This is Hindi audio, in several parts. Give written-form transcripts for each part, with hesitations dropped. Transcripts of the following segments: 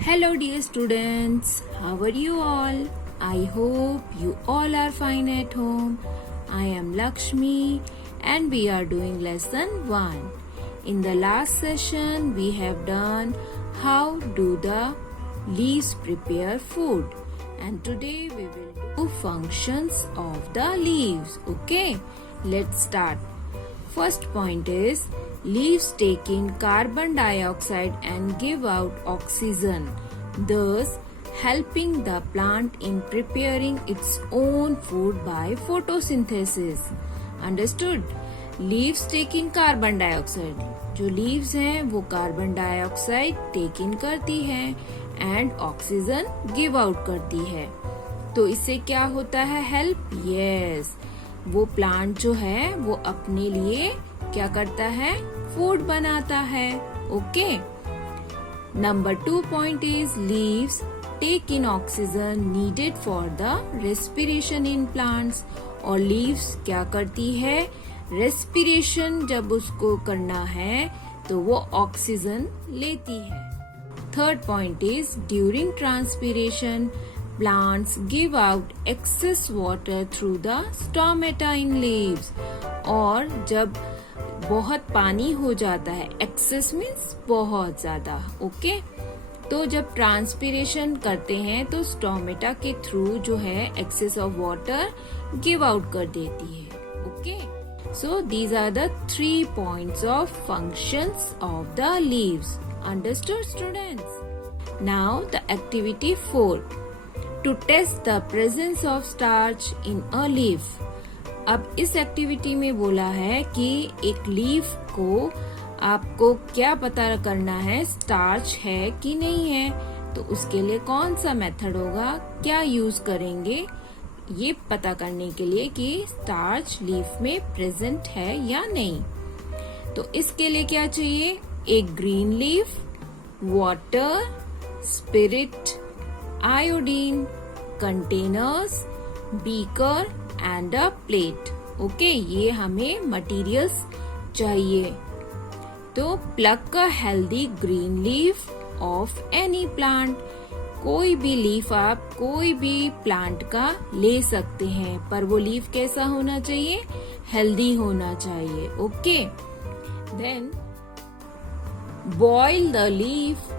Hello dear students, how are you all? I hope you all are fine at home. I am Lakshmi and we are doing lesson 1. In the last session we have done how do the leaves prepare food, and today we will do functions of the leaves. Okay, let's start. First point is leaves take in carbon dioxide and give out oxygen, thus helping the plant in preparing its own food by photosynthesis. Understood? Leaves take in carbon dioxide. जो leaves हैं वो कार्बन डाइऑक्साइड टेक इन करती है एंड ऑक्सीजन गिव आउट करती है. तो इससे क्या होता है? हेल्प. यस, वो प्लांट जो है वो अपने लिए क्या करता है? फूड बनाता है. Okay. Number 2 point is leaves take in oxygen needed for the respiration in plants. और लीव्स क्या करती है? रेस्पिरेशन जब उसको करना है तो वो ऑक्सीजन लेती है. Third point is during transpiration plants give out excess water through the stomata in leaves. और जब बहुत पानी हो जाता है, excess means बहुत ज्यादा. ओके. तो जब ट्रांसपिरेशन करते हैं तो स्टोमेटा के थ्रू जो है excess of water give out कर देती है. Okay. So these are the 3 points of functions of the leaves. Understood students? Now the activity 4. To test the presence of starch in a leaf. अब इस एक्टिविटी में बोला है कि एक लीफ को आपको क्या पता करना है, स्टार्च है कि नहीं है. तो उसके लिए कौन सा मेथड होगा, क्या यूज करेंगे ये पता करने के लिए कि स्टार्च लीफ में प्रेजेंट है या नहीं. तो इसके लिए क्या चाहिए? एक green leaf, water, spirit, iodine, containers, beaker and a plate. Okay, ये हमें मटेरियल्स चाहिए. तो pluck a healthy green leaf of any plant. कोई भी लीफ आप कोई भी प्लांट का ले सकते हैं, पर वो लीफ कैसा होना चाहिए? हेल्दी होना चाहिए. Okay. Then boil the leaf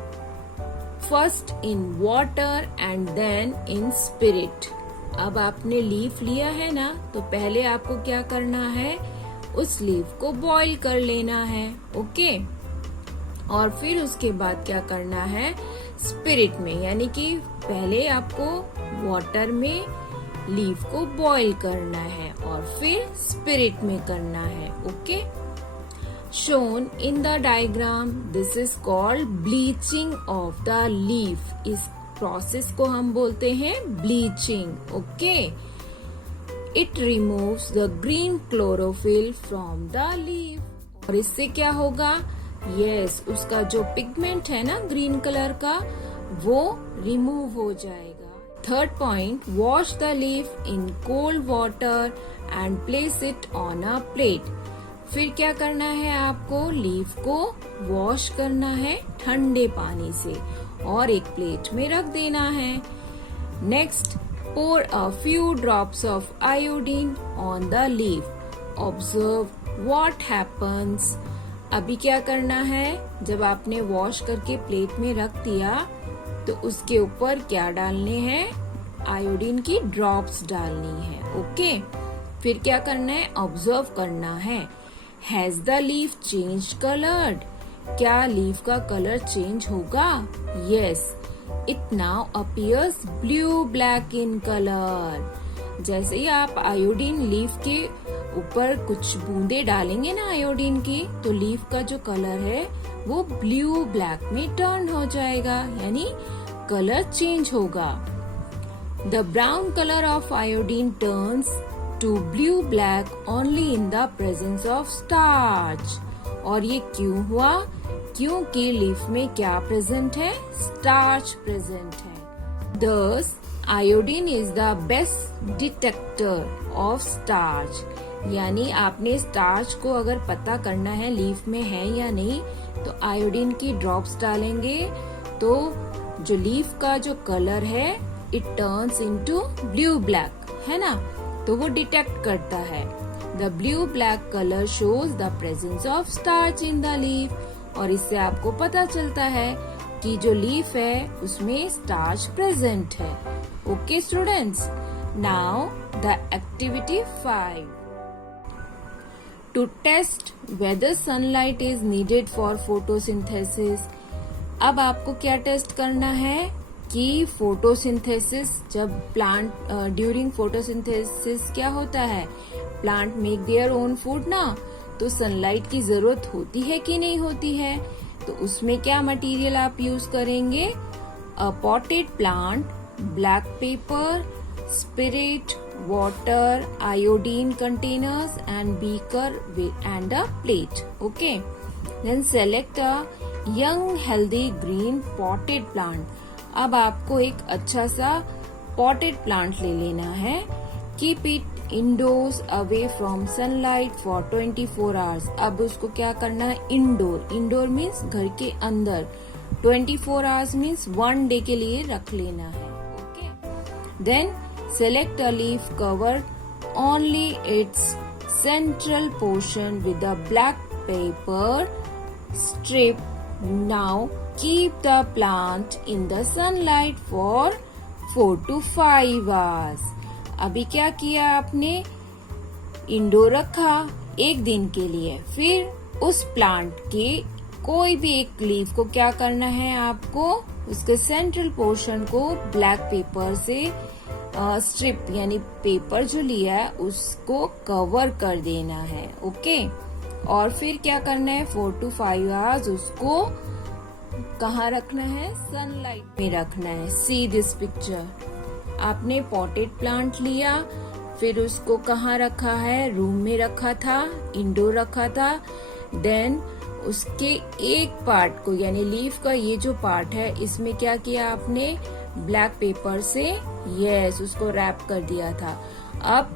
first in water and then in spirit. अब आपने लीफ लिया है ना, तो पहले आपको क्या करना है? उस लीफ को बॉईल कर लेना है. ओके. और फिर उसके बाद क्या करना है? स्पिरिट में, यानी कि पहले आपको वाटर में लीफ को बॉईल करना है और फिर स्पिरिट में करना है. Okay. Shown in the diagram, this is called bleaching of the leaf. इस प्रोसेस को हम बोलते हैं bleaching. Okay. It removes the green chlorophyll from the leaf. और इससे क्या होगा? Yes, उसका जो पिगमेंट है ना ग्रीन कलर का, वो रिमूव हो जाएगा. Third point, wash the leaf in cold water and place it on a plate. फिर क्या करना है? आपको लीफ को वॉश करना है ठंडे पानी से और एक प्लेट में रख देना है. Next, pour a few drops of iodine on the leaf. Observe what happens. अभी क्या करना है? जब आपने वॉश करके प्लेट में रख दिया तो उसके ऊपर क्या डालने हैं? आयोडीन की ड्रॉप्स डालनी है. ओके. फिर क्या करना है? ऑब्जर्व करना है. Has the leaf changed colored? क्या लीफ का कलर चेंज होगा? Yes, it now appears blue black in color. जैसे ही आप आयोडीन लीफ के ऊपर कुछ बूंदे डालेंगे ना आयोडीन की, तो लीफ का जो कलर है वो ब्लू ब्लैक में टर्न हो जाएगा, यानी कलर चेंज होगा. The brown color of iodine turns to blue black only in the presence of starch. और ये क्यों हुआ? क्योंकि लीफ में क्या प्रेजेंट है? स्टार्च प्रेजेंट है. Thus, iodine is the best detector of starch. यानी आपने स्टार्च को अगर पता करना है लीफ में है या नहीं, तो आयोडीन की ड्रॉप्स डालेंगे तो जो लीफ का जो कलर है it turns into blue black, है ना, तो वो डिटेक्ट करता है। The blue black colour shows the presence of starch in the leaf, और इससे आपको पता चलता है कि जो लीफ है उसमें स्टार्च प्रेजेंट है। Okay students, now the activity 5, to test whether sunlight is needed for photosynthesis. अब आपको क्या टेस्ट करना है कि फोटोसिंथेसिस, जब प्लांट ड्यूरिंग फोटोसिंथेसिस क्या होता है, plant make their own food ना, तो सनलाइट की जरूरत होती है कि नहीं होती है। तो उसमें क्या मटेरियल आप यूज करेंगे, a potted plant, black paper, spirit, water, iodine containers and beaker and a plate. Okay. Then select a young healthy green potted plant. अब आपको एक अच्छा सा potted plant ले लेना है. Keep it indoors away from sunlight for 24 hours. अब उसको क्या करना है, indoor means घर के अंदर, 24 hours means 1 day के लिए रख लेना है. Okay. Then select a leaf cover only its central portion with a black paper strip. Now keep the plant in the sunlight for 4 to 5 hours. अभी क्या किया आपने, इंडोर रखा 1 दिन के लिए, फिर उस प्लांट के कोई भी एक लीफ को क्या करना है आपको, उसके सेंट्रल पोर्शन को ब्लैक पेपर से स्ट्रिप यानी पेपर जो लिया है उसको कवर कर देना है. ओके. और फिर क्या करना है, 4 to 5 आवर्स उसको कहाँ रखना है, सनलाइट में रखना है. सी दिस पिक्चर, आपने पॉटेड प्लांट लिया, फिर उसको कहाँ रखा है, रूम में रखा था, इंडोर रखा था. देन उसके एक पार्ट को यानी लीफ का ये जो पार्ट है इसमें क्या किया आपने, ब्लैक पेपर से उसको रैप कर दिया था. अब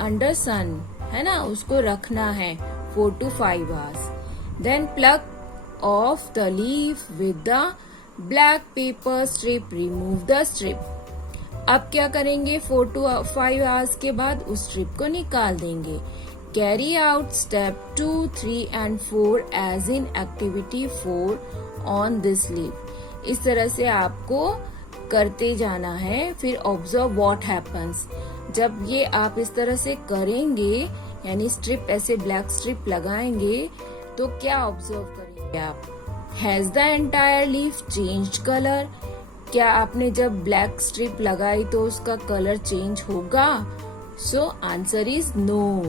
अंडर सन है ना, उसको रखना है 4 to 5 hours. Then pluck off the leaf with the black paper strip, remove the strip. अब क्या करेंगे, 4 to 5 आवर्स के बाद उस स्ट्रिप को निकाल देंगे. Carry out step 2, 3 and 4 as in activity 4 on this leaf. इस तरह से आपको करते जाना है. फिर ऑब्जर्व व्हाट हैपन्स. जब ये आप इस तरह से करेंगे यानी स्ट्रिप ऐसे ब्लैक स्ट्रिप लगाएंगे तो क्या ऑब्जर्व करेंगे आप, has the entire leaf changed colour. क्या आपने जब ब्लैक स्ट्रिप लगाई तो उसका कलर चेंज होगा? So answer is no.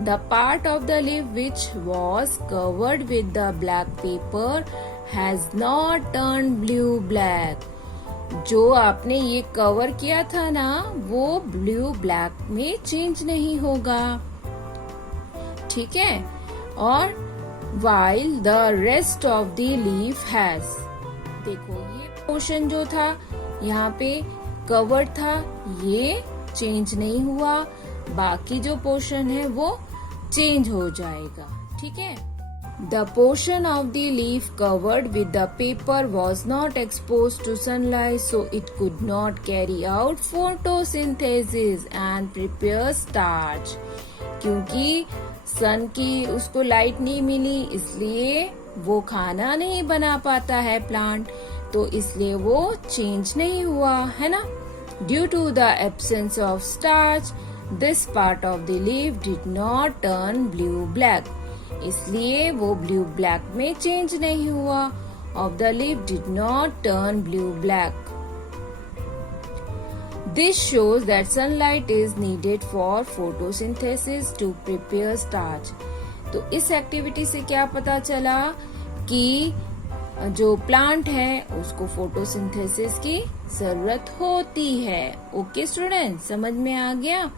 The part of the leaf which was covered with the black paper has not turn blue black. जो आपने ये कवर किया था ना वो ब्लू ब्लैक में चेंज नहीं होगा. ठीक है. और while the rest of the leaf has, देखो ये पोर्शन जो था यहाँ पे कवर था ये चेंज नहीं हुआ, बाकी जो पोर्शन है वो चेंज हो जाएगा. ठीक है. The portion of the leaf covered with the paper was not exposed to sunlight, so it could not carry out photosynthesis and prepare starch. क्योंकि सन की उसको लाइट नहीं मिली इसलिए वो खाना नहीं बना पाता है प्लांट, तो इसलिए वो चेंज नहीं हुआ है ना. Due to the absence of starch, this part of the leaf did not turn blue black. इसलिए वो ब्लू ब्लैक में चेंज नहीं हुआ. Of the leaf did not turn blue black. This shows that sunlight is needed for photosynthesis to prepare starch. तो इस एक्टिविटी से क्या पता चला कि जो प्लांट है उसको फोटोसिंथेसिस की जरूरत होती है. ओके स्टूडेंट, समझ में आ गया?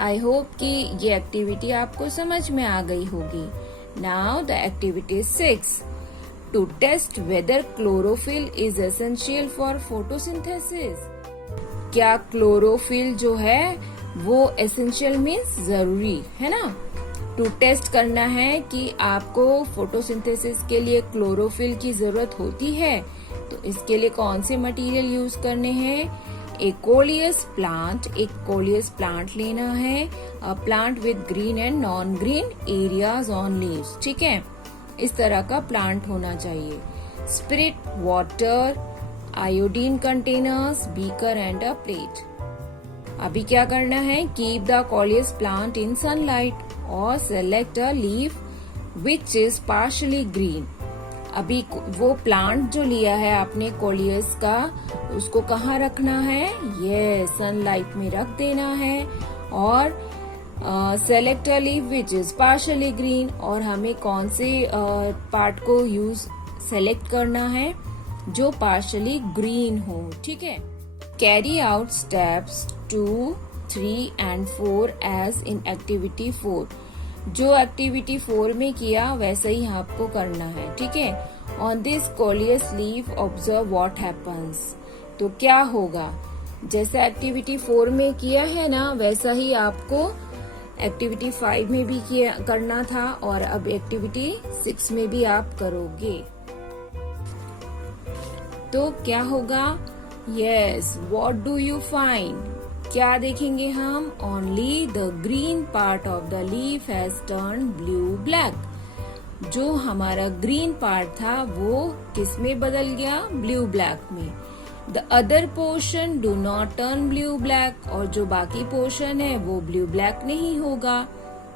आई होप कि ये एक्टिविटी आपको समझ में आ गई होगी. Now the activity 6, to test whether chlorophyll is essential for photosynthesis. क्या क्लोरोफिल जो है वो एसेंशियल मीन्स जरूरी है ना. टू टेस्ट करना है कि आपको फोटोसिंथेसिस के लिए क्लोरोफिल की जरूरत होती है तो इसके लिए कौन से मटेरियल यूज करने हैं? एक कोलियस प्लांट लेना है, a plant with green and non green areas on leaves, ठीक है, इस तरह का प्लांट होना चाहिए। Spirit water, iodine containers, beaker and a plate. अभी क्या करना है? Keep the coleus plant in sunlight और select a leaf which is partially green. अभी वो प्लांट जो लिया है आपने कोलियस का, उसको कहाँ रखना है? ये सनलाइट में रख देना है। और select a leaf which is partially green, और हमें कौन से पार्ट को सेलेक्ट करना है? जो पार्शली ग्रीन हो, ठीक है। Carry out steps 2, 3 and 4 as in activity 4। जो एक्टिविटी 4 में किया वैसा ही आपको करना है, ठीक है। On this coleus leaf observe what happens. तो क्या होगा? जैसा एक्टिविटी 4 में किया है ना, वैसा ही आपको एक्टिविटी 5 में भी करना था, और अब एक्टिविटी 6 में भी आप करोगे। तो क्या होगा? Yes, what do you find? क्या देखेंगे हम? Only the green part of the leaf has turn blue black. जो हमारा ग्रीन पार्ट था वो किस में बदल गया? ब्लू ब्लैक में। The other portion do not turn blue black, और जो बाकी पोर्शन है वो ब्लू ब्लैक नहीं होगा।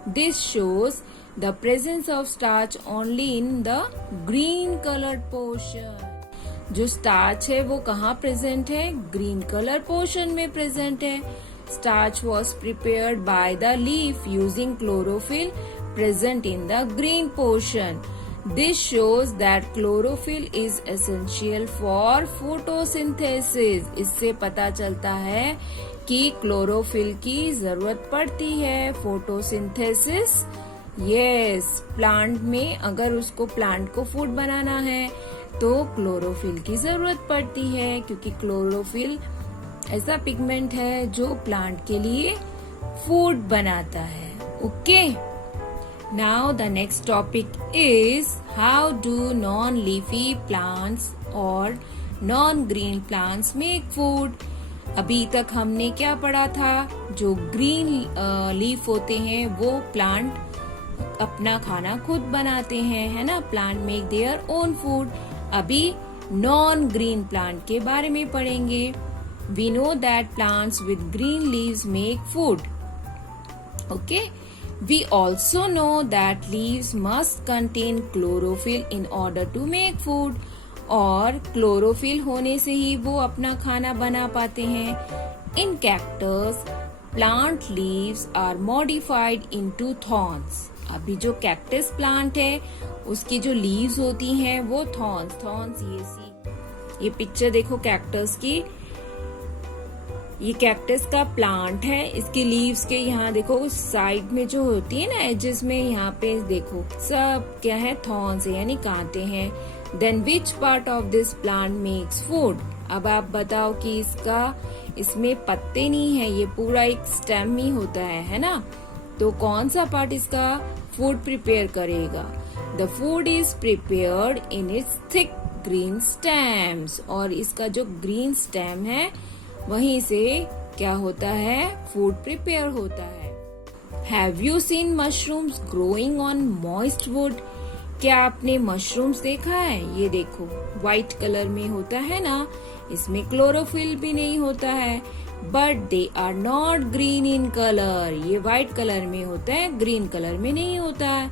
This shows the presence of starch only in the green coloured portion. जो स्टार्च है वो कहाँ प्रेजेंट है? ग्रीन कलर पोर्शन में प्रेजेंट है। Starch was prepared by the leaf using chlorophyll present in the green portion. This shows that chlorophyll is essential for photosynthesis. इससे पता चलता है कि क्लोरोफिल की जरूरत पड़ती है फोटोसिंथेसिस। यस, प्लांट में अगर उसको प्लांट को फूड बनाना है तो क्लोरोफिल की जरूरत पड़ती है, क्योंकि क्लोरोफिल ऐसा पिगमेंट है जो प्लांट के लिए फूड बनाता है। Okay, now the next topic is how do non leafy plants और non green plants make food. अभी तक हमने क्या पढ़ा था? जो ग्रीन लीफ होते हैं वो प्लांट अपना खाना खुद बनाते हैं, है ना, plant make their own food. अभी नॉन ग्रीन प्लांट के बारे में पढ़ेंगे। We know that plants with green leaves make food. Okay, we also know that leaves must contain chlorophyll in order to make food, और क्लोरोफिल होने से ही वो अपना खाना बना पाते हैं। In cactus plant leaves are modified into thorns. अभी जो कैक्टस प्लांट है उसकी जो लीव्स होती हैं वो थॉर्न्स ये पिक्चर देखो कैक्टस की। ये कैक्टस का प्लांट है, इसकी लीव्स के यहाँ देखो साइड में जो होती है ना एजेस में, यहाँ पे देखो सब क्या है? थॉर्न्स है, यानी कांटे हैं। Then which part of this plant makes food? अब आप बताओ कि इसमें पत्ते नहीं है, ये पूरा एक स्टेम ही होता है ना। तो कौन सा पार्ट इसका फूड प्रिपेयर करेगा? The food is prepared in its thick green stems, और इसका जो ग्रीन स्टेम है वहीं से क्या होता है? फूड प्रिपेयर होता है। Have you seen mushrooms growing on moist would? क्या आपने मशरूम्स देखा है? ये देखो व्हाइट कलर में होता है ना, इसमें क्लोरोफिल भी नहीं होता है, but they are not green in colour. ये व्हाइट कलर में होता है, ग्रीन कलर में नहीं होता है।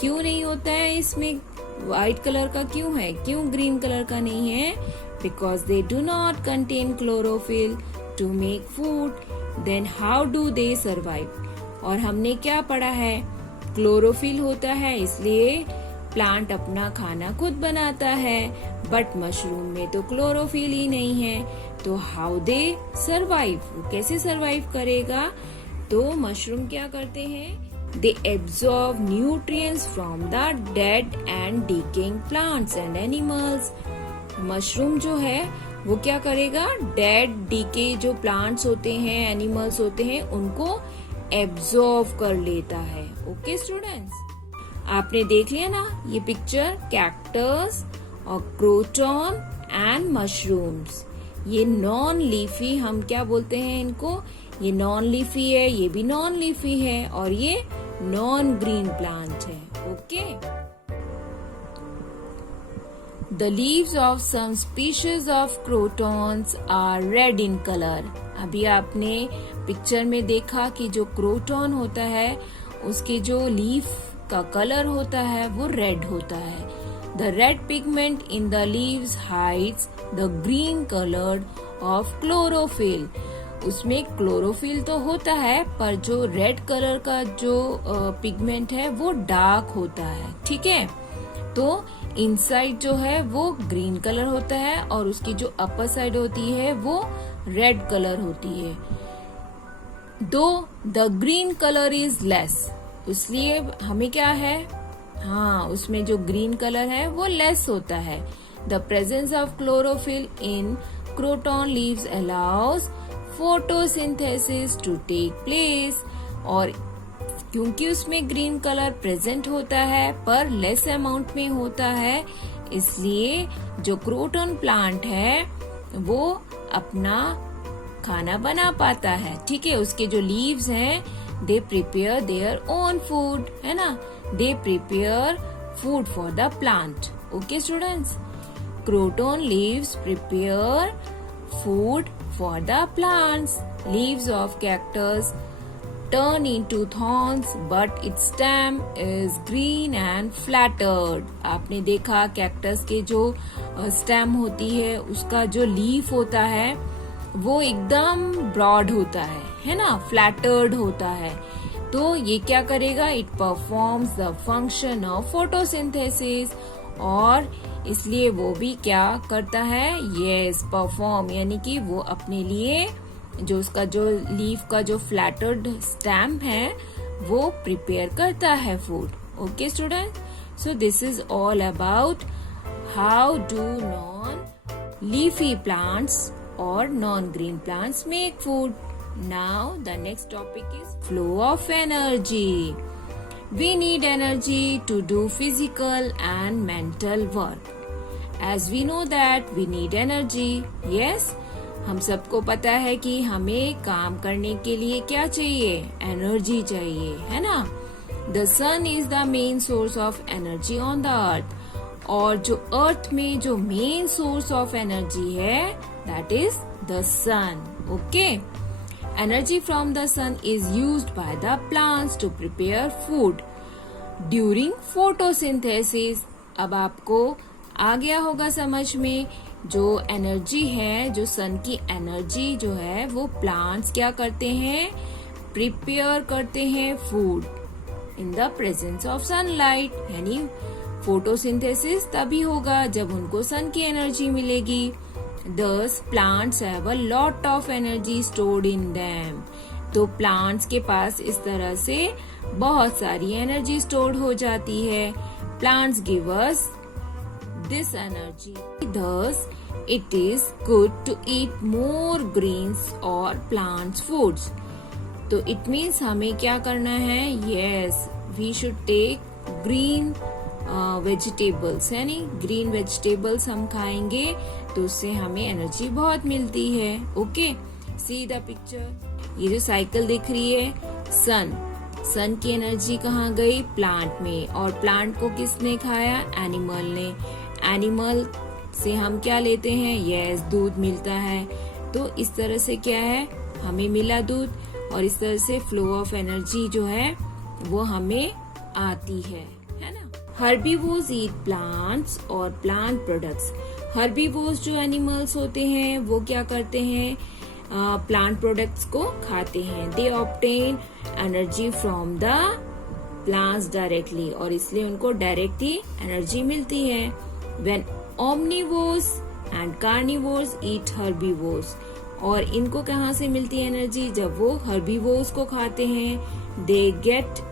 क्यों नहीं होता है? इसमें व्हाइट कलर का क्यों है, क्यों ग्रीन कलर का नहीं है? Because they do not contain chlorophyll to make food. Then how do they survive? और हमने क्या पढ़ा है? क्लोरोफिल होता है इसलिए प्लांट अपना खाना खुद बनाता है, बट मशरूम में तो क्लोरोफिल ही नहीं है, तो हाउ दे सर्वाइव? वो कैसे सर्वाइव करेगा? तो मशरूम क्या करते हैं? They absorb nutrients from the dead and decaying plants and animals. Mushroom जो है वो क्या करेगा? डेड डीके जो प्लांट्स होते हैं, एनिमल्स होते हैं, उनको एब्जॉर्ब कर लेता है। ओके स्टूडेंट्स, आपने देख लिया ना ये पिक्चर, कैक्टस और क्रोटॉन एंड मशरूम्स। ये नॉन लीफी, हम क्या बोलते हैं इनको, ये नॉन लीफी है, ये भी नॉन लीफी है, और ये नॉन ग्रीन प्लांट है। Okay. The leaves of some species of crotons are red in color. अभी आपने पिक्चर में देखा कि जो क्रोटॉन होता है उसके जो लीफ का कलर होता है वो रेड होता है। The red pigment in the leaves hides the green color of chlorophyll. उसमें क्लोरोफिल तो होता है पर जो रेड कलर का जो पिगमेंट है वो डार्क होता है। ठीक है, तो इनसाइड जो है वो ग्रीन कलर होता है और उसकी जो अपर साइड होती है वो रेड कलर होती है। दो the green colour is less, इसलिए हमें क्या है, हाँ, उसमें जो ग्रीन कलर है वो लेस होता है। The presence of chlorophyll in croton leaves allows photosynthesis to take place. और क्योंकि उसमें ग्रीन कलर प्रेजेंट होता है पर लेस अमाउंट में होता है, इसलिए जो क्रोटॉन प्लांट है वो अपना खाना बना पाता है। ठीक है, उसके जो लीव्स हैं they prepare their own food, है ना, they prepare food for the plant. Okay students, croton leaves prepare food for the plants. Leaves of cactus turn into thorns but its stem is green and flattered. आपने देखा कैक्टस के जो स्टेम होती है उसका जो लीफ होता है वो एकदम ब्रॉड होता है ना, फ्लैटर्ड होता है। तो ये क्या करेगा, it performs the function of photosynthesis, और इसलिए वो भी क्या करता है, यस परफॉर्म, यानी कि वो अपने लिए जो उसका जो लीफ का जो फ्लैटर्ड स्टेम है वो प्रिपेयर करता है food. Okay student, so this is all about how do non leafy plants और non green plants make food. Now the next topic is flow of energy. We need energy to do physical and mental work. As we know that we need energy, yes, हम सबको पता है कि हमें काम करने के लिए क्या चाहिए, एनर्जी चाहिए, है ना। The sun is the main source of energy on the earth, और जो अर्थ में जो मेन सोर्स ऑफ एनर्जी है that is the sun. Okay, energy from the sun is used by the plants to prepare food during photosynthesis. अब आपको आ गया होगा समझ में, जो एनर्जी है, जो सन की एनर्जी जो है वो प्लांट्स क्या करते हैं, प्रिपेयर करते हैं food in the presence of sunlight, यानी फोटोसिंथेसिस तभी होगा जब उनको सन की एनर्जी मिलेगी। दस plants have a lot of energy stored in them. तो प्लांट्स के पास इस तरह से बहुत सारी एनर्जी स्टोर्ड हो जाती है। Plants give us this energy. Thus, it is good to eat more greens or plants foods. तो it means हमें क्या करना है, yes, we should take green vegetables, यानी green vegetables हम खाएंगे तो उससे हमें एनर्जी बहुत मिलती है। Okay, see the picture. ये जो साइकिल दिख रही है, सन की एनर्जी कहाँ गई, प्लांट में, और प्लांट को किसने खाया, एनिमल ने। एनिमल से हम क्या लेते हैं, यस, दूध मिलता है। तो इस तरह से क्या है, हमें मिला दूध, और इस तरह से फ्लो ऑफ एनर्जी जो है वो हमें आती है ना। हर्बीवोर्स ईट प्लांट्स और प्लांट प्रोडक्ट्स। हर्बीवोर्स जो एनिमल्स होते हैं वो क्या करते हैं, प्लांट प्रोडक्ट्स को खाते हैं। They obtain energy from the plants directly, और इसलिए उनको डायरेक्टली एनर्जी मिलती है। When omnivores and carnivores eat herbivores, और इनको कहाँ से मिलती है एनर्जी, जब वो herbivores को खाते हैं। They get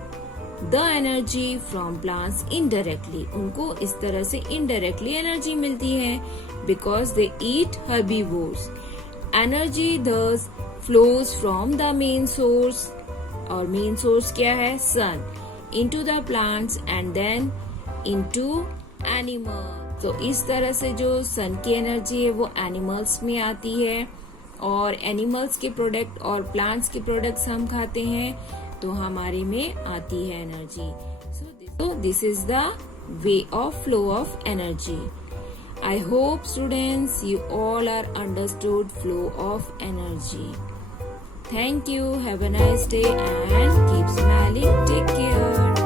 the energy from plants indirectly, उनको इस तरह से indirectly एनर्जी मिलती है because they eat herbivores. Energy thus flows from the main source, और main source क्या है, sun, into the plants and then into animals. तो इस तरह से जो सन की एनर्जी है वो एनिमल्स में आती है, और एनिमल्स के प्रोडक्ट और प्लांट्स के प्रोडक्ट्स हम खाते हैं तो हमारे में आती है energy. So this is the way of flow of energy. I hope students you all are understood flow of energy. Thank you. Have a nice day and keep smiling. Take care.